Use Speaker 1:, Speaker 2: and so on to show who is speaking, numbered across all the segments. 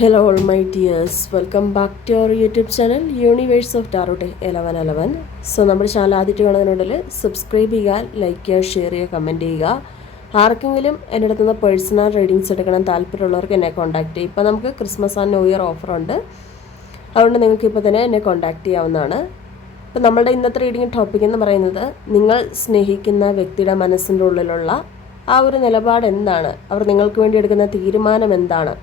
Speaker 1: Hello all my dears welcome back to our YouTube channel universe of tarot eleven eleven so നമ്മുടെ channel ആദ്യമായിട്ട് കാണുന്നതിനുള്ളിൽ subscribe ചെയ്യുക like ചെയ്യുക share ചെയ്യുക comment ചെയ്യുക. ആർക്കെങ്കിലും എന്റെ അടുത്തുനിന്ന് പേഴ്സണൽ റീഡിങ്സ് എടുക്കണം താല്പര്യമുള്ളവർക്ക് എന്നെ കോൺടാക്ട് ചെയ്യും ഇപ്പോൾ നമുക്ക് ക്രിസ്മസ് ആൻഡ് ന്യൂ ഇയർ ഓഫറുണ്ട് അതുകൊണ്ട് നിങ്ങൾക്ക് ഇപ്പോൾ തന്നെ എന്നെ കോൺടാക്ട് ചെയ്യാവുന്നതാണ്. ഇപ്പോൾ നമ്മളുടെ ഇന്നത്തെ റീഡിംഗ് ടോപ്പിക് എന്ന് പറയുന്നത് നിങ്ങൾ സ്നേഹിക്കുന്ന വ്യക്തിയുടെ മനസ്സിന്റെ ഉള്ളിലുള്ള ആ ഒരു നിലപാട് എന്താണ്? അവർ നിങ്ങൾക്ക് വേണ്ടി എടുക്കുന്ന തീരുമാനം എന്താണ്?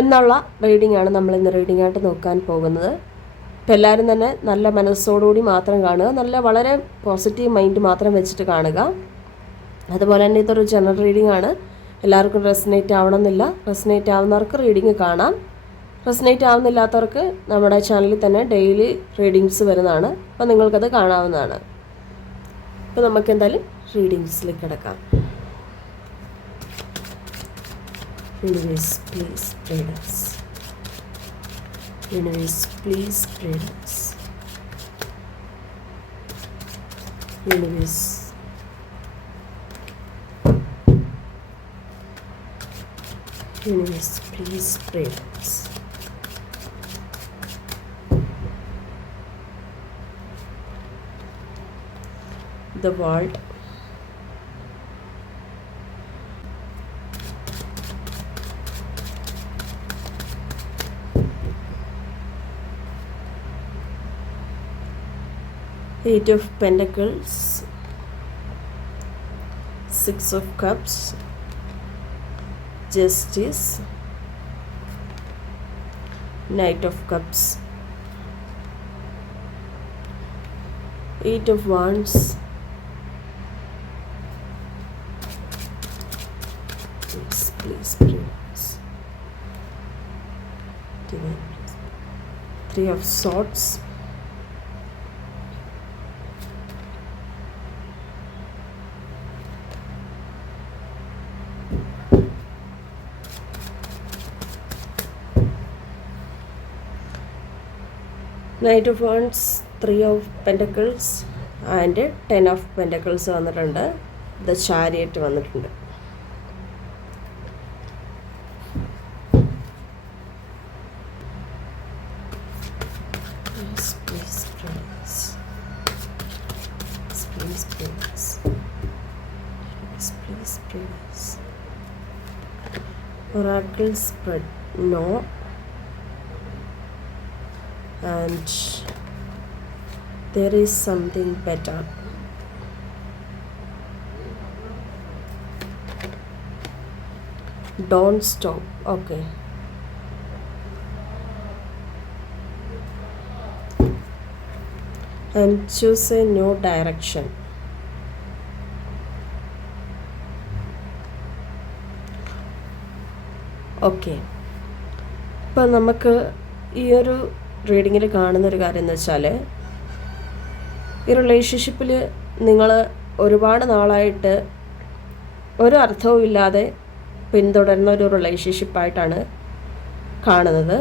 Speaker 1: എന്നുള്ള റീഡിംഗ് ആണ് നമ്മൾ ഇന്ന് റീഡിംഗ് ആയിട്ട് നോക്കാൻ പോകുന്നത്. അപ്പോൾ എല്ലാവരും തന്നെ നല്ല മനസ്സോടുകൂടി മാത്രം കാണുക നല്ല വളരെ പോസിറ്റീവ് മൈൻഡ് മാത്രം വെച്ചിട്ട് കാണുക. അതുപോലെ തന്നെ ഇതൊരു ജനറൽ റീഡിംഗ് ആണ് എല്ലാവർക്കും റെസിനേറ്റ് ആവണമെന്നില്ല. റെസിനേറ്റ് ആവുന്നവർക്ക് റീഡിംഗ് കാണാം. റെസിനേറ്റ് ആവുന്നില്ലാത്തവർക്ക് നമ്മുടെ ചാനലിൽ തന്നെ ഡെയിലി റീഡിങ്സ് വരുന്നതാണ്. അപ്പോൾ നിങ്ങൾക്കത് കാണാവുന്നതാണ്. അപ്പോൾ നമുക്ക് എന്തായാലും റീഡിങ്സിലേക്ക് കിടക്കാം. Universe, please pray us. Universe, please pray us. Universe, please pray us. The world Eight of Pentacles, Six of Cups, Justice, Knight of Cups, Eight of Wands, please, please, please, Divine. Three of Swords. Knight of wands three of pentacles and ten of pentacles വന്നിട്ടുണ്ട് the chariot വന്നിട്ടുണ്ട്. Oracle spread. No. And there is something better. Don't stop. Okay. And choose a new direction. Okay ഇപ്പം നമുക്ക് ഈ ഒരു റീഡിങ്ങിൽ കാണുന്നൊരു കാര്യം എന്ന് വെച്ചാൽ ഈ റിലേഷൻഷിപ്പിൽ നിങ്ങൾ ഒരുപാട് നാളായിട്ട് ഒരു അർത്ഥവും ഇല്ലാതെ പിന്തുടരുന്ന ഒരു റിലേഷൻഷിപ്പായിട്ടാണ് കാണുന്നത്.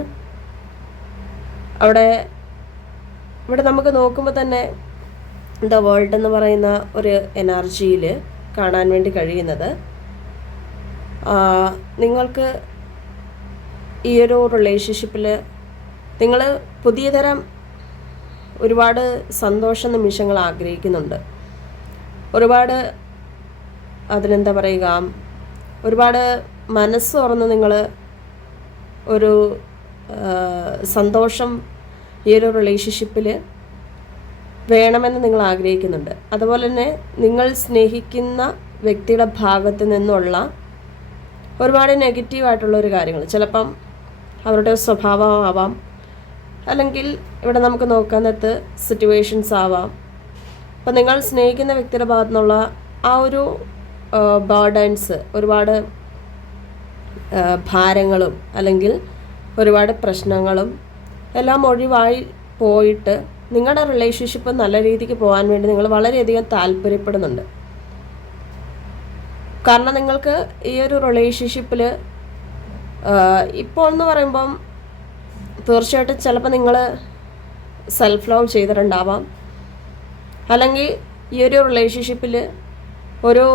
Speaker 1: അവിടെ ഇവിടെ നമുക്ക് നോക്കുമ്പോൾ തന്നെ ദ വേൾഡ് എന്ന് പറയുന്ന ഒരു എനർജിയിൽ കാണാൻ വേണ്ടി കഴിയുന്നത്. നിങ്ങൾക്ക് ഈ ഒരു റിലേഷൻഷിപ്പിൽ നിങ്ങൾ പുതിയ തരം ഒരുപാട് സന്തോഷ നിമിഷങ്ങൾ ആഗ്രഹിക്കുന്നുണ്ട്. ഒരുപാട് അതിനെന്താ പറയുക ഒരുപാട് മനസ്സ് തുറന്ന് നിങ്ങൾ ഒരു സന്തോഷം ഈ ഒരു റിലേഷൻഷിപ്പിൽ വേണമെന്ന് നിങ്ങൾ ആഗ്രഹിക്കുന്നുണ്ട്. അതുപോലെ തന്നെ നിങ്ങൾ സ്നേഹിക്കുന്ന വ്യക്തിയുടെ ഭാഗത്ത് നിന്നുള്ള ഒരുപാട് നെഗറ്റീവായിട്ടുള്ള ഒരു കാര്യങ്ങൾ. ചിലപ്പം അവരുടെ സ്വഭാവമാവാം അല്ലെങ്കിൽ ഇവിടെ നമുക്ക് നോക്കാനത്ത് സിറ്റുവേഷൻസ് ആവാം. അപ്പം നിങ്ങൾ സ്നേഹിക്കുന്ന വ്യക്തിയുടെ ഭാഗത്തു നിന്നുള്ള ആ ഒരു ബേർഡൻസ് ഒരുപാട് ഭാരങ്ങളും അല്ലെങ്കിൽ ഒരുപാട് പ്രശ്നങ്ങളും എല്ലാം ഒഴിവായി പോയിട്ട് നിങ്ങളുടെ റിലേഷൻഷിപ്പ് നല്ല രീതിക്ക് പോകാൻ വേണ്ടി നിങ്ങൾ വളരെയധികം താല്പര്യപ്പെടുന്നുണ്ട്. കാരണം നിങ്ങൾക്ക് ഈ ഒരു റിലേഷൻഷിപ്പിൽ ഇപ്പോൾ എന്ന് പറയുമ്പം തീർച്ചയായിട്ടും ചിലപ്പോൾ നിങ്ങൾ സെൽഫ് ലവ് ചെയ്തിട്ടുണ്ടാവാം. അല്ലെങ്കിൽ ഈ ഒരു റിലേഷൻഷിപ്പിൽ ഒരു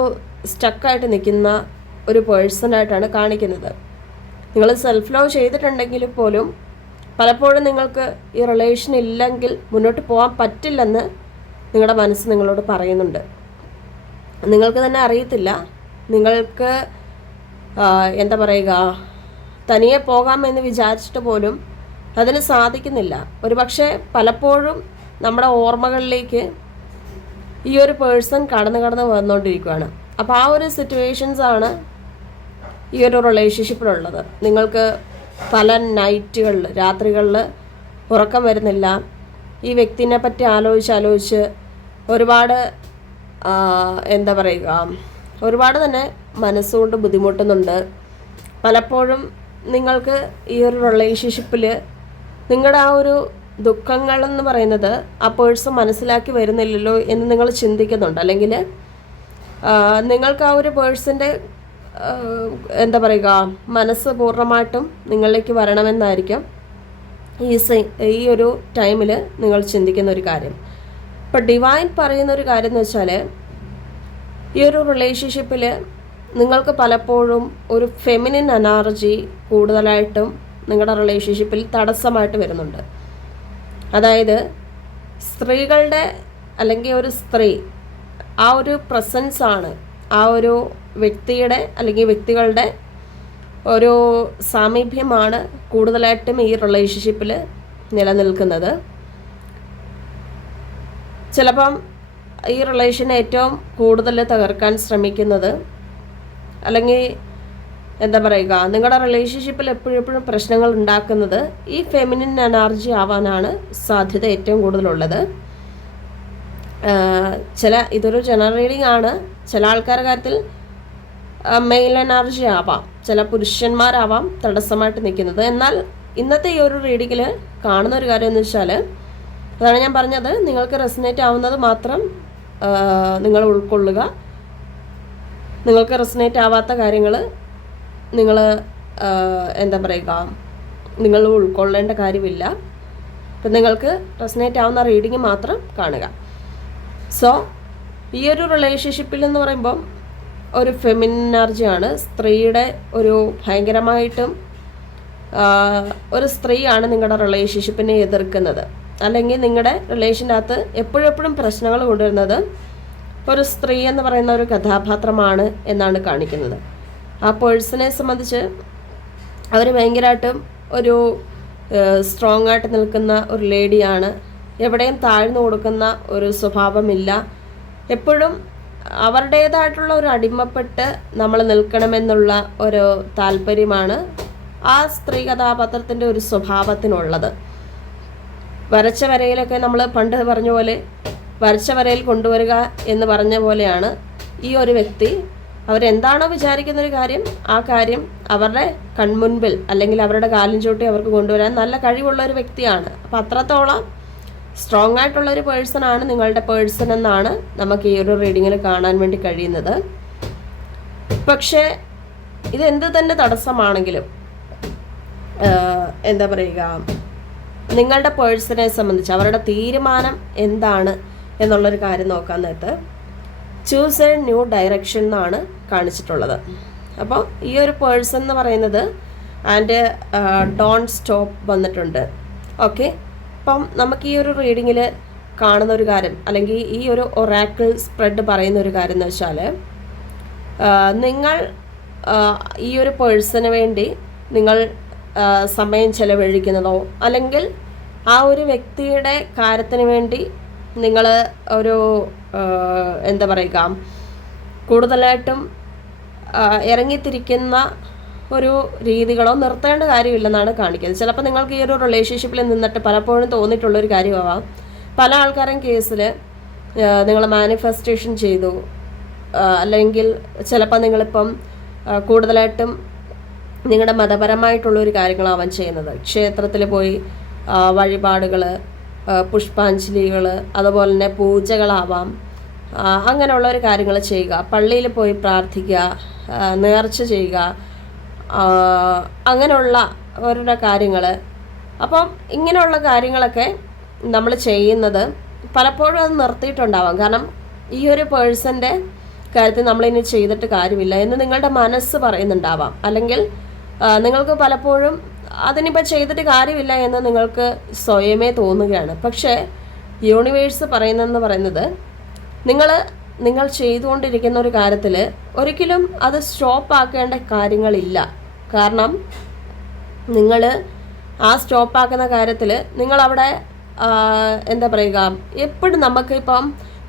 Speaker 1: സ്റ്റക്കായിട്ട് നിൽക്കുന്ന ഒരു പേഴ്സണായിട്ടാണ് കാണിക്കുന്നത്. നിങ്ങൾ സെൽഫ് ലവ് ചെയ്തിട്ടുണ്ടെങ്കിൽ പോലും പലപ്പോഴും നിങ്ങൾക്ക് ഈ റിലേഷൻ ഇല്ലെങ്കിൽ മുന്നോട്ട് പോകാൻ പറ്റില്ലെന്ന് നിങ്ങളുടെ മനസ്സ് നിങ്ങളോട് പറയുന്നുണ്ട്. നിങ്ങൾക്ക് തന്നെ അറിയത്തില്ല. നിങ്ങൾക്ക് എന്താ പറയുക തനിയെ പോകാമെന്ന് വിചാരിച്ചിട്ട് പോലും അതിന് സാധിക്കുന്നില്ല. ഒരു പക്ഷേ പലപ്പോഴും നമ്മുടെ ഓർമ്മകളിലേക്ക് ഈ ഒരു പേഴ്സൺ കടന്ന് കടന്ന് വന്നുകൊണ്ടിരിക്കുകയാണ് അപ്പോൾ ആ ഒരു സിറ്റുവേഷൻസ് ആണ് ഈ ഒരു റിലേഷൻഷിപ്പിലുള്ളത് നിങ്ങൾക്ക് പല നൈറ്റുകളിൽ രാത്രികളിൽ ഉറക്കം വരുന്നില്ല. ഈ വ്യക്തിനെ പറ്റി ആലോചിച്ച് ആലോചിച്ച് ഒരുപാട് എന്താ പറയുക ഒരുപാട് തന്നെ മനസ്സുകൊണ്ട് ബുദ്ധിമുട്ടുന്നുണ്ട്. പലപ്പോഴും നിങ്ങൾക്ക് ഈ ഒരു റിലേഷൻഷിപ്പിൽ നിങ്ങളുടെ ആ ഒരു ദുഃഖങ്ങളെന്ന് പറയുന്നത് ആ പേഴ്സൺ മനസ്സിലാക്കി വരുന്നില്ലല്ലോ എന്ന് നിങ്ങൾ ചിന്തിക്കുന്നുണ്ട്. അല്ലെങ്കിൽ നിങ്ങൾക്ക് ആ ഒരു പേഴ്സന്റെ എന്താ പറയുക മനസ്സ് പൂർണമായിട്ടും നിങ്ങളിലേക്ക് വരണമെന്നായിരിക്കും ഈ ഈ ഒരു ടൈമിൽ നിങ്ങൾ ചിന്തിക്കുന്ന ഒരു കാര്യം. ഇപ്പം ഡിവൈൻ പറയുന്ന ഒരു കാര്യം എന്ന് വെച്ചാൽ ഈ ഒരു റിലേഷൻഷിപ്പിൽ നിങ്ങൾക്ക് പലപ്പോഴും ഒരു ഫെമിനിൻ എനർജി കൂടുതലായിട്ടും നിങ്ങളുടെ റിലേഷൻഷിപ്പിൽ തടസ്സമായിട്ട് വരുന്നുണ്ട്. അതായത് സ്ത്രീകളുടെ അല്ലെങ്കിൽ ഒരു സ്ത്രീ ആ ഒരു പ്രസൻസ് ആണ് ആ ഒരു വ്യക്തിയുടെ അല്ലെങ്കിൽ വ്യക്തികളുടെ ഒരു സാമീപ്യമാണ് കൂടുതലായിട്ടും ഈ റിലേഷൻഷിപ്പിൽ നിലനിൽക്കുന്നത്. ചിലപ്പം ഈ റിലേഷനെ ഏറ്റവും കൂടുതൽ തകർക്കാൻ ശ്രമിക്കുന്നത് അല്ലെങ്കിൽ എന്താ പറയുക നിങ്ങളുടെ റിലേഷൻഷിപ്പിൽ എപ്പോഴെപ്പോഴും എപ്പോഴും പ്രശ്നങ്ങൾ ഉണ്ടാക്കുന്നത് ഈ ഫെമിനിൻ എനർജി ആവാനാണ് സാധ്യത ഏറ്റവും കൂടുതലുള്ളത്. ചില ഇതൊരു ജനറൽ റീഡിംഗ് ആണ്. ചില ആൾക്കാരുടെ കാര്യത്തിൽ മെയിൽ എനർജി ആവാം. ചില പുരുഷന്മാരാവാം തടസ്സമായിട്ട് നിൽക്കുന്നത്. എന്നാൽ ഇന്നത്തെ ഈ ഒരു റീഡിങ്ങിൽ കാണുന്ന ഒരു കാര്യം എന്ന് വെച്ചാൽ അതാണ് ഞാൻ പറഞ്ഞത്. നിങ്ങൾക്ക് റെസിനേറ്റ് ആവുന്നത് മാത്രം നിങ്ങൾ ഉൾക്കൊള്ളുക. നിങ്ങൾക്ക് റെസിനേറ്റ് ആവാത്ത കാര്യങ്ങൾ നിങ്ങൾ എന്താ പറയുക നിങ്ങൾ ഉൾക്കൊള്ളേണ്ട കാര്യമില്ല. അപ്പം നിങ്ങൾക്ക് റെസിനേറ്റ് ആവുന്ന റീഡിങ് മാത്രം കാണുക. സോ ഈ ഒരു റിലേഷൻഷിപ്പിൽ എന്ന് പറയുമ്പം ഒരു ഫെമിനർജിയാണ് സ്ത്രീയുടെ ഒരു ഭയങ്കരമായിട്ടും ഒരു സ്ത്രീയാണ് നിങ്ങളുടെ റിലേഷൻഷിപ്പിനെ എതിർക്കുന്നത്. അല്ലെങ്കിൽ നിങ്ങളുടെ റിലേഷന്റെ അകത്ത് എപ്പോഴെപ്പോഴും എപ്പോഴും പ്രശ്നങ്ങൾ കൊണ്ടുവരുന്നത് ഒരു സ്ത്രീ എന്ന് പറയുന്ന ഒരു കഥാപാത്രമാണ് എന്നാണ് കാണിക്കുന്നത്. ആ പേഴ്സണെ സംബന്ധിച്ച് അവർ ഭയങ്കരമായിട്ടും ഒരു സ്ട്രോങ് ആയിട്ട് നിൽക്കുന്ന ഒരു ലേഡിയാണ്. എവിടെയും താഴ്ന്നു കൊടുക്കുന്ന ഒരു സ്വഭാവമില്ല. എപ്പോഴും അവരുടേതായിട്ടുള്ള ഒരു അടിമപ്പെട്ട് നമ്മൾ നിൽക്കണമെന്നുള്ള ഒരു താല്പര്യമാണ് ആ സ്ത്രീ കഥാപാത്രത്തിന്റെ ഒരു സ്വഭാവത്തിനുള്ളത്. വരച്ച വരയിലൊക്കെ നമ്മൾ പണ്ട് പറഞ്ഞ പോലെ വരച്ച വരയിൽ കൊണ്ടുവരിക എന്ന് പറഞ്ഞ പോലെയാണ് ഈ ഒരു വ്യക്തി അവരെന്താണോ വിചാരിക്കുന്ന ഒരു കാര്യം ആ കാര്യം അവരുടെ കൺമുൻപിൽ അല്ലെങ്കിൽ അവരുടെ കാലിൻ ചൂട്ടി അവർക്ക് കൊണ്ടുവരാൻ നല്ല കഴിവുള്ള ഒരു വ്യക്തിയാണ്. അപ്പം അത്രത്തോളം സ്ട്രോങ് ആയിട്ടുള്ള ഒരു പേഴ്സൺ ആണ് നിങ്ങളുടെ പേഴ്സൺ എന്നാണ് നമുക്ക് ഈ ഒരു റീഡിങ്ങിൽ കാണാൻ വേണ്ടി കഴിയുന്നത്. പക്ഷേ ഇതെന്ത് തന്നെ തടസ്സമാണെങ്കിലും എന്താ പറയുക നിങ്ങളുടെ പേഴ്സണെ സംബന്ധിച്ച് അവരുടെ തീരുമാനം എന്താണ് എന്നുള്ളൊരു കാര്യം നോക്കാൻ നേരത്ത്. ചൂസ് എ ന്യൂ ഡയറക്ഷൻ എന്നാണ് കാണിച്ചിട്ടുള്ളത്. അപ്പോൾ ഈ ഒരു പേഴ്സൺ എന്ന് പറയുന്നത് ആൻഡ് ഡോൺ സ്റ്റോപ്പ് വന്നിട്ടുണ്ട്. ഓക്കെ അപ്പം നമുക്ക് ഈ ഒരു റീഡിങ്ങിൽ കാണുന്ന ഒരു കാര്യം അല്ലെങ്കിൽ ഈ ഒരു ഒറാക്കിൾ സ്പ്രെഡ് പറയുന്ന ഒരു കാര്യം എന്ന് വെച്ചാൽ നിങ്ങൾ ഈ ഒരു പേഴ്സണ് വേണ്ടി നിങ്ങൾ സമയം ചെലവഴിക്കുന്നതോ അല്ലെങ്കിൽ ആ ഒരു വ്യക്തിയുടെ കാര്യത്തിന് വേണ്ടി നിങ്ങൾ ഒരു എന്താ പറയുക കൂടുതലായിട്ടും ഇറങ്ങിത്തിരിക്കുന്ന ഒരു രീതികളോ നിർത്തേണ്ട കാര്യമില്ലെന്നാണ് കാണിക്കുന്നത്. ചിലപ്പോൾ നിങ്ങൾക്ക് ഈ ഒരു റിലേഷൻഷിപ്പിൽ നിന്നിട്ട് പലപ്പോഴും തോന്നിയിട്ടുള്ള ഒരു കാര്യമാവാം. പല ആൾക്കാരും കേസിൽ നിങ്ങൾ മാനിഫെസ്റ്റേഷൻ ചെയ്തു. അല്ലെങ്കിൽ ചിലപ്പോൾ നിങ്ങളിപ്പം കൂടുതലായിട്ടും നിങ്ങളുടെ മതപരമായിട്ടുള്ള ഒരു കാര്യങ്ങളാവാൻ ചെയ്യുന്നത്. ക്ഷേത്രത്തിൽ പോയി വഴിപാടുകൾ പുഷ്പാഞ്ജലികൾ അതുപോലെ തന്നെ പൂജകളാവാം. അങ്ങനെയുള്ള ഒരു കാര്യങ്ങൾ ചെയ്യുക. പള്ളിയിൽ പോയി പ്രാർത്ഥിക്കുക നേർച്ച ചെയ്യുക അങ്ങനെയുള്ള അവരുടെ കാര്യങ്ങൾ അപ്പം ഇങ്ങനെയുള്ള കാര്യങ്ങളൊക്കെ നമ്മൾ ചെയ്യുന്നത് പലപ്പോഴും അത് നിർത്തിയിട്ടുണ്ടാവാം. കാരണം ഈ ഒരു പേഴ്സന്റെ കാര്യത്തിൽ നമ്മളിനി ചെയ്തിട്ട് കാര്യമില്ല എന്ന് നിങ്ങളുടെ മനസ്സ് പറയുന്നുണ്ടാവാം. അല്ലെങ്കിൽ നിങ്ങൾക്ക് പലപ്പോഴും അതിനിപ്പോൾ ചെയ്തിട്ട് കാര്യമില്ല എന്ന് നിങ്ങൾക്ക് സ്വയമേ തോന്നുകയാണ്. പക്ഷേ യൂണിവേഴ്സ് പറയുന്നതെന്ന് പറയുന്നത് നിങ്ങൾ നിങ്ങൾ ചെയ്തുകൊണ്ടിരിക്കുന്ന ഒരു കാര്യത്തിൽ ഒരിക്കലും അത് സ്റ്റോപ്പ് ആക്കേണ്ട കാര്യങ്ങളില്ല. കാരണം നിങ്ങൾ ആ സ്റ്റോപ്പ് ആക്കുന്ന കാര്യത്തിൽ നിങ്ങളവിടെ എന്താ പറയുക എപ്പോഴും നമുക്കിപ്പം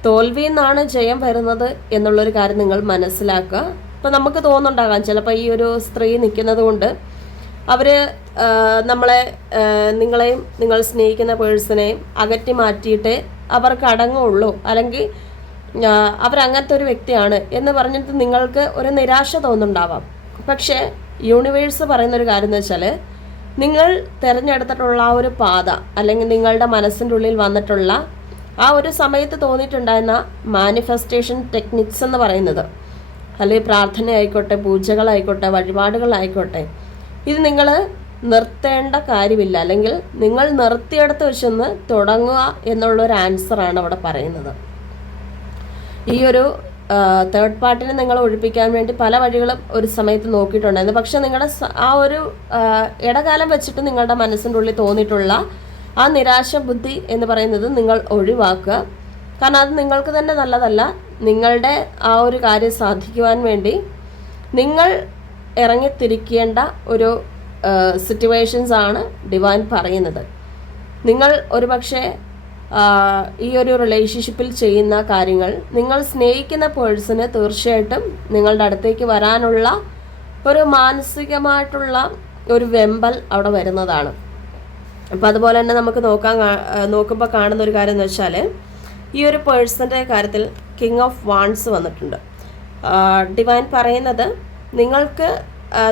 Speaker 1: തോൽവിയിൽ നിന്നാണ് ജയം വരുന്നത് എന്നുള്ളൊരു കാര്യം നിങ്ങൾ മനസ്സിലാക്കുക. ഇപ്പം നമുക്ക് തോന്നുന്നുണ്ടാകാം ചിലപ്പോൾ ഈ ഒരു സ്ത്രീ നിൽക്കുന്നത് കൊണ്ട് അവർ നമ്മളെ നിങ്ങളെയും നിങ്ങൾ സ്നേഹിക്കുന്ന പേഴ്സണെയും അകറ്റി മാറ്റിയിട്ട് അവർക്ക് അടങ്ങുള്ളൂ. അല്ലെങ്കിൽ അവരങ്ങനത്തെ ഒരു വ്യക്തിയാണ് എന്ന് പറഞ്ഞിട്ട് നിങ്ങൾക്ക് ഒരു നിരാശ തോന്നുന്നുണ്ടാവാം. പക്ഷേ യൂണിവേഴ്സ് പറയുന്ന ഒരു കാര്യം എന്ന് വെച്ചാൽ നിങ്ങൾ തിരഞ്ഞെടുത്തിട്ടുള്ള ആ ഒരു പാത അല്ലെങ്കിൽ നിങ്ങളുടെ മനസ്സിന്റെ ഉള്ളിൽ വന്നിട്ടുള്ള ആ ഒരു സമയത്ത് തോന്നിയിട്ടുണ്ടായിരുന്ന മാനിഫെസ്റ്റേഷൻ ടെക്നിക്സ് എന്ന് പറയുന്നത്. അല്ലെങ്കിൽ പ്രാർത്ഥന ആയിക്കോട്ടെ പൂജകളായിക്കോട്ടെ വഴിപാടുകളായിക്കോട്ടെ. ഇത് നിങ്ങൾ നിർത്തേണ്ട കാര്യമില്ല. അല്ലെങ്കിൽ നിങ്ങൾ നിർത്തിയെടുത്ത് വെച്ചൊന്ന് തുടങ്ങുക എന്നുള്ളൊരു ആൻസറാണ് അവിടെ പറയുന്നത്. ഈ ഒരു തേർഡ് പാർട്ടിനെ നിങ്ങൾ ഒഴിപ്പിക്കാൻ വേണ്ടി പല വഴികളും ഒരു സമയത്ത് നോക്കിയിട്ടുണ്ടായിരുന്നു. പക്ഷെ നിങ്ങളുടെ ആ ഒരു ഇടകാലം വെച്ചിട്ട് നിങ്ങളുടെ മനസ്സിന്റെ ഉള്ളിൽ തോന്നിയിട്ടുള്ള ആ നിരാശ ബുദ്ധി എന്ന് പറയുന്നത് നിങ്ങൾ ഒഴിവാക്കുക. കാരണം അത് നിങ്ങൾക്ക് തന്നെ നല്ലതല്ല. നിങ്ങളുടെ ആ ഒരു കാര്യം സാധിക്കുവാൻ വേണ്ടി നിങ്ങൾ ഇറങ്ങിത്തിരിക്കേണ്ട ഒരു സിറ്റുവേഷൻസ് ആണ് ഡിവൈൻ പറയുന്നത്. നിങ്ങൾ ഒരുപക്ഷെ പക്ഷേ ഈ ഒരു റിലേഷൻഷിപ്പിൽ ചെയ്യുന്ന കാര്യങ്ങൾ നിങ്ങൾ സ്നേഹിക്കുന്ന പേഴ്സണ് തീർച്ചയായിട്ടും നിങ്ങളുടെ അടുത്തേക്ക് വരാനുള്ള ഒരു മാനസികമായിട്ടുള്ള ഒരു വെമ്പൽ അവിടെ വരുന്നതാണ്. അപ്പം അതുപോലെ തന്നെ നമുക്ക് നോക്കാൻ നോക്കുമ്പോൾ കാണുന്ന ഒരു കാര്യം എന്ന് വെച്ചാൽ ഈ ഒരു പേഴ്സന്റെ കാര്യത്തിൽ കിങ് ഓഫ് വാൺസ് വന്നിട്ടുണ്ട്. ഡിവൈൻ പറയുന്നത് നിങ്ങൾക്ക്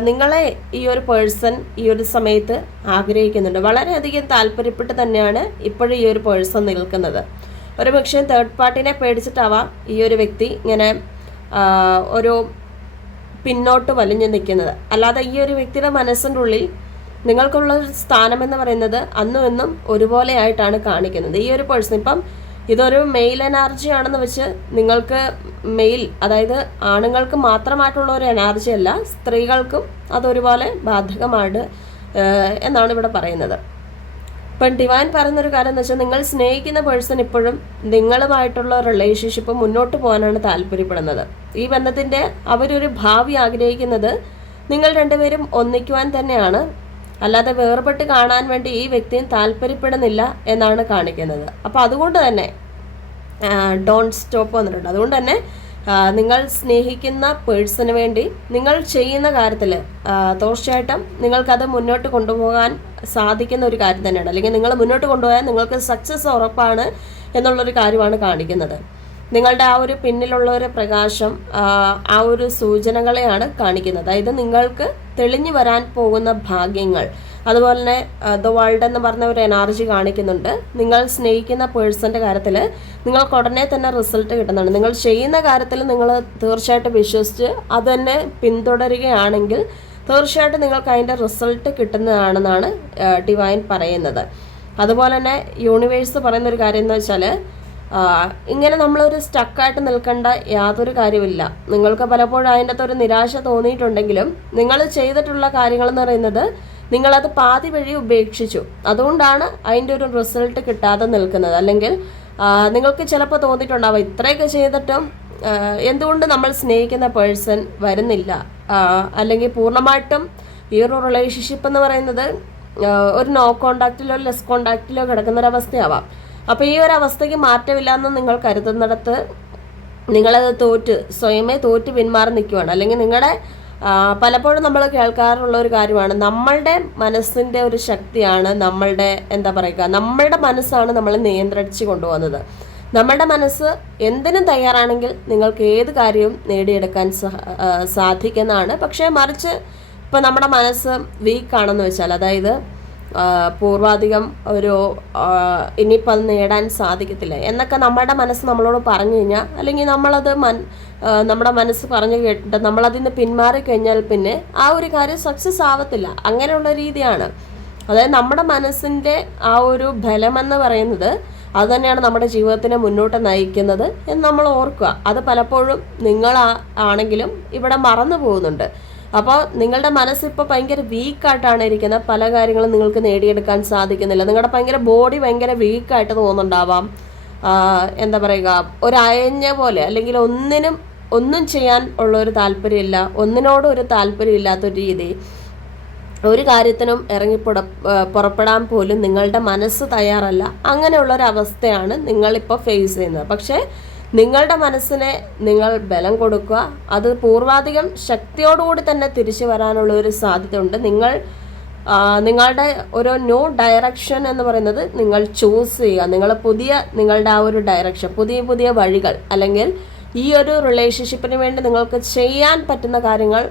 Speaker 1: നിങ്ങളെ ഈ ഒരു പേഴ്സൺ ഈ ഒരു സമയത്ത് ആഗ്രഹിക്കുന്നുണ്ട്. വളരെയധികം താല്പര്യപ്പെട്ട് തന്നെയാണ് ഇപ്പോഴും ഈ ഒരു പേഴ്സൺ നിൽക്കുന്നത്. ഒരു പക്ഷേ തേർഡ് പാർട്ടിനെ പേടിച്ചിട്ടാവാം ഈ ഒരു വ്യക്തി ഇങ്ങനെ ഒരു പിന്നോട്ട് വലിഞ്ഞു നിൽക്കുന്നത്. അല്ലാതെ ഈ ഒരു വ്യക്തിയുടെ മനസ്സിന്റെ ഉള്ളിൽ നിങ്ങൾക്കുള്ള ഒരു സ്ഥാനം എന്ന് പറയുന്നത് അന്നും എന്നും ഒരുപോലെ ആയിട്ടാണ് കാണിക്കുന്നത്. ഈ ഒരു പേഴ്സൺ ഇപ്പം ഇതൊരു മെയിൽ എനർജി ആണെന്ന് വെച്ച് നിങ്ങൾക്ക് മെയിൽ അതായത് ആണുങ്ങൾക്ക് മാത്രമായിട്ടുള്ള ഒരു എനർജി അല്ല സ്ത്രീകൾക്കും അതൊരുപോലെ ബാധകമാണ് എന്നാണ് ഇവിടെ പറയുന്നത്. ഇപ്പം ഡിവൈൻ പറയുന്നൊരു കാര്യം എന്ന് വെച്ചാൽ നിങ്ങൾ സ്നേഹിക്കുന്ന പേഴ്സൺ ഇപ്പോഴും നിങ്ങളുമായിട്ടുള്ള റിലേഷൻഷിപ്പ് മുന്നോട്ട് പോകാനാണ് താല്പര്യപ്പെടുന്നത്. ഈ ബന്ധത്തിന്റെ അവരൊരു ഭാവി ആഗ്രഹിക്കുന്നത് നിങ്ങൾ രണ്ടുപേരും ഒന്നിക്കുവാൻ തന്നെയാണ്. അല്ലാതെ വേർപെട്ട് കാണാൻ വേണ്ടി ഈ വ്യക്തിയും താല്പര്യപ്പെടുന്നില്ല എന്നാണ് കാണിക്കുന്നത്. അപ്പോൾ അതുകൊണ്ട് തന്നെ ഡോൺ സ്റ്റോപ്പ് വന്നിട്ടുണ്ട്. അതുകൊണ്ട് തന്നെ നിങ്ങൾ സ്നേഹിക്കുന്ന പേഴ്സണിന് വേണ്ടി നിങ്ങൾ ചെയ്യുന്ന കാര്യത്തിൽ തീർച്ചയായിട്ടും നിങ്ങൾക്കത് മുന്നോട്ട് കൊണ്ടുപോകാൻ സാധിക്കുന്ന ഒരു കാര്യം തന്നെയാണ്. അല്ലെങ്കിൽ നിങ്ങൾ മുന്നോട്ട് കൊണ്ടുപോയാൽ നിങ്ങൾക്ക് സക്സസ് ഉറപ്പാണ് എന്നുള്ളൊരു കാര്യമാണ് കാണിക്കുന്നത്. നിങ്ങളുടെ ആ ഒരു പിന്നിലുള്ള ഒരു പ്രകാശം ആ, ഒരു സൂചനകളെയാണ് കാണിക്കുന്നത്. അതായത് നിങ്ങൾക്ക് തെളിഞ്ഞു വരാൻ പോകുന്ന ഭാഗ്യങ്ങൾ. അതുപോലെ തന്നെ ദ വേൾഡ് എന്ന് പറഞ്ഞ ഒരു എനർജി കാണിക്കുന്നുണ്ട്. നിങ്ങൾ സ്നേഹിക്കുന്ന പേഴ്സന്റെ കാര്യത്തിൽ നിങ്ങൾക്ക് ഉടനെ തന്നെ റിസൾട്ട് കിട്ടുന്നുണ്ട്. നിങ്ങൾ ചെയ്യുന്ന കാര്യത്തിൽ നിങ്ങൾ തീർച്ചയായിട്ടും വിശ്വസിച്ച് അത് തന്നെ പിന്തുടരുകയാണെങ്കിൽ തീർച്ചയായിട്ടും നിങ്ങൾക്ക് അതിന്റെ റിസൾട്ട് കിട്ടുന്നതാണെന്നാണ് ഡിവൈൻ പറയുന്നത്. അതുപോലെ തന്നെ യൂണിവേഴ്സ് പറയുന്ന ഒരു കാര്യം എന്ന് വെച്ചാൽ ഇങ്ങനെ നമ്മളൊരു സ്റ്റക്കായിട്ട് നിൽക്കേണ്ട യാതൊരു കാര്യമില്ല നിങ്ങൾക്ക് പലപ്പോഴും അതിന്റെ അകത്ത് ഒരു നിരാശ തോന്നിയിട്ടുണ്ടെങ്കിലും നിങ്ങൾ ചെയ്തിട്ടുള്ള കാര്യങ്ങൾ എന്ന് പറയുന്നത് നിങ്ങളത് പാതി വഴി ഉപേക്ഷിച്ചു. അതുകൊണ്ടാണ് അതിന്റെ ഒരു റിസൾട്ട് കിട്ടാതെ നിൽക്കുന്നത്. അല്ലെങ്കിൽ നിങ്ങൾക്ക് ചിലപ്പോൾ തോന്നിയിട്ടുണ്ടാവും ഇത്രയൊക്കെ ചെയ്തിട്ടും എന്തുകൊണ്ട് നമ്മൾ സ്നേഹിക്കുന്ന പേഴ്സൺ വരുന്നില്ല? അല്ലെങ്കിൽ പൂർണമായിട്ടും ഈ ഒരു റിലേഷൻഷിപ്പ് എന്ന് പറയുന്നത് ഒരു നോ കോണ്ടാക്റ്റിലോ ലെസ് കോണ്ടാക്റ്റിലോ കിടക്കുന്ന ഒരു അവസ്ഥയാവാം അപ്പോൾ ഈ ഒരു അവസ്ഥയ്ക്ക് മാറ്റമില്ല എന്ന് നിങ്ങൾ കരുതുന്നിടത്ത് നിങ്ങളത് തോറ്റ് സ്വയമേ തോറ്റ് പിന്മാറി നിൽക്കുവാണ്. അല്ലെങ്കിൽ നിങ്ങളുടെ പലപ്പോഴും നമ്മൾ കേൾക്കാറുള്ള ഒരു കാര്യമാണ് നമ്മളുടെ മനസ്സിന്റെ ഒരു ശക്തിയാണ് നമ്മളുടെ എന്താ പറയുക നമ്മളുടെ മനസ്സാണ് നമ്മൾ നിയന്ത്രിച്ച് കൊണ്ടുപോകുന്നത്. നമ്മളുടെ മനസ്സ് എന്തിനും തയ്യാറാണെങ്കിൽ നിങ്ങൾക്ക് ഏത് കാര്യവും നേടിയെടുക്കാൻ സാധിക്കുന്നതാണ്. പക്ഷേ മറിച്ച് ഇപ്പം നമ്മുടെ മനസ്സ് വീക്കാണെന്ന് വെച്ചാൽ അതായത് പൂർവാധികം ഒരു ഇനിയിപ്പോൾ അത് നേടാൻ സാധിക്കത്തില്ല. എന്നൊക്കെ നമ്മുടെ മനസ്സ് നമ്മളോട് പറഞ്ഞു കഴിഞ്ഞാൽ അല്ലെങ്കിൽ നമ്മളത് മൻ നമ്മുടെ മനസ്സ് പറഞ്ഞു കേട്ടിട്ട് നമ്മളതിൽ നിന്ന് പിന്മാറി കഴിഞ്ഞാൽ പിന്നെ ആ ഒരു കാര്യം സക്സസ് ആവത്തില്ല. അങ്ങനെയുള്ള രീതിയാണ്. അതായത് നമ്മുടെ മനസ്സിന്റെ ആ ഒരു ബലമെന്ന് പറയുന്നത് അത് തന്നെയാണ് നമ്മുടെ ജീവിതത്തിനെ മുന്നോട്ട് നയിക്കുന്നത് എന്ന് നമ്മൾ ഓർക്കുക. അത് പലപ്പോഴും നിങ്ങൾ ആണെങ്കിലും ഇവിടെ മറന്നു പോകുന്നുണ്ട്. അപ്പോൾ നിങ്ങളുടെ മനസ്സിപ്പോൾ ഭയങ്കര വീക്കായിട്ടാണ് ഇരിക്കുന്നത്. പല കാര്യങ്ങളും നിങ്ങൾക്ക് നേടിയെടുക്കാൻ സാധിക്കുന്നില്ല. നിങ്ങളുടെ ഭയങ്കര ബോഡി ഭയങ്കര വീക്കായിട്ട് തോന്നുന്നുണ്ടാവാം. എന്താ പറയുക ഒരു അയഞ്ഞ പോലെ അല്ലെങ്കിൽ ഒന്നിനും ഒന്നും ചെയ്യാൻ ഉള്ള ഒരു താല്പര്യമില്ല ഒന്നിനോടും ഒരു താല്പര്യമില്ലാത്തൊരു രീതി. ഒരു കാര്യത്തിനും ഇറങ്ങിപ്പുട പുറ പുറപ്പെടാൻ പോലും നിങ്ങളുടെ മനസ്സ് തയ്യാറല്ല. അങ്ങനെയുള്ളൊരവസ്ഥയാണ് നിങ്ങളിപ്പോൾ ഫേസ് ചെയ്യുന്നത്. പക്ഷേ നിങ്ങളുടെ മനസ്സിനെ നിങ്ങൾ ബലം കൊടുക്കുക. അത് പൂർവാധികം ശക്തിയോടുകൂടി തന്നെ തിരിച്ചു വരാനുള്ള ഒരു സാധ്യത ഉണ്ട് നിങ്ങൾ നിങ്ങളുടെ ഒരു ന്യൂ ഡയറക്ഷൻ എന്ന് പറയുന്നത് നിങ്ങൾ ചൂസ് ചെയ്യുക. നിങ്ങൾ പുതിയ നിങ്ങളുടെ ആ ഒരു ഡയറക്ഷൻ പുതിയ പുതിയ വഴികൾ അല്ലെങ്കിൽ ഈ ഒരു റിലേഷൻഷിപ്പിന് വേണ്ടി നിങ്ങൾക്ക് ചെയ്യാൻ പറ്റുന്ന കാര്യങ്ങൾ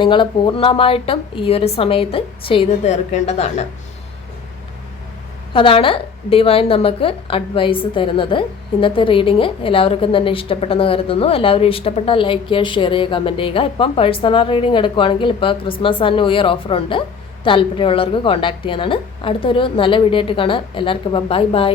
Speaker 1: നിങ്ങൾ പൂർണമായിട്ടും ഈ ഒരു സമയത്ത് ചെയ്തു തീർക്കേണ്ടതാണ്. അതാണ് ഡിവൈൻ നമുക്ക് അഡ്വൈസ് തരുന്നത്. ഇന്നത്തെ റീഡിങ് എല്ലാവർക്കും തന്നെ ഇഷ്ടപ്പെട്ടെന്ന് കരുതുന്നു. എല്ലാവരും ഇഷ്ടപ്പെട്ട ലൈക്ക് ചെയ്യുക ഷെയർ ചെയ്യുക കമന്റ് ചെയ്യുക. ഇപ്പം പേഴ്സണൽ റീഡിങ് എടുക്കുവാണെങ്കിൽ ഇപ്പോൾ ക്രിസ്മസ് ആൻഡ് ന്യൂ ഇയർ ഓഫറുണ്ട് താല്പര്യമുള്ളവർക്ക് കോൺടാക്ട് ചെയ്യാനാണ്. അടുത്തൊരു നല്ല വീഡിയോ ആയിട്ട് കാണാം. എല്ലാവർക്കും ബൈ ബൈ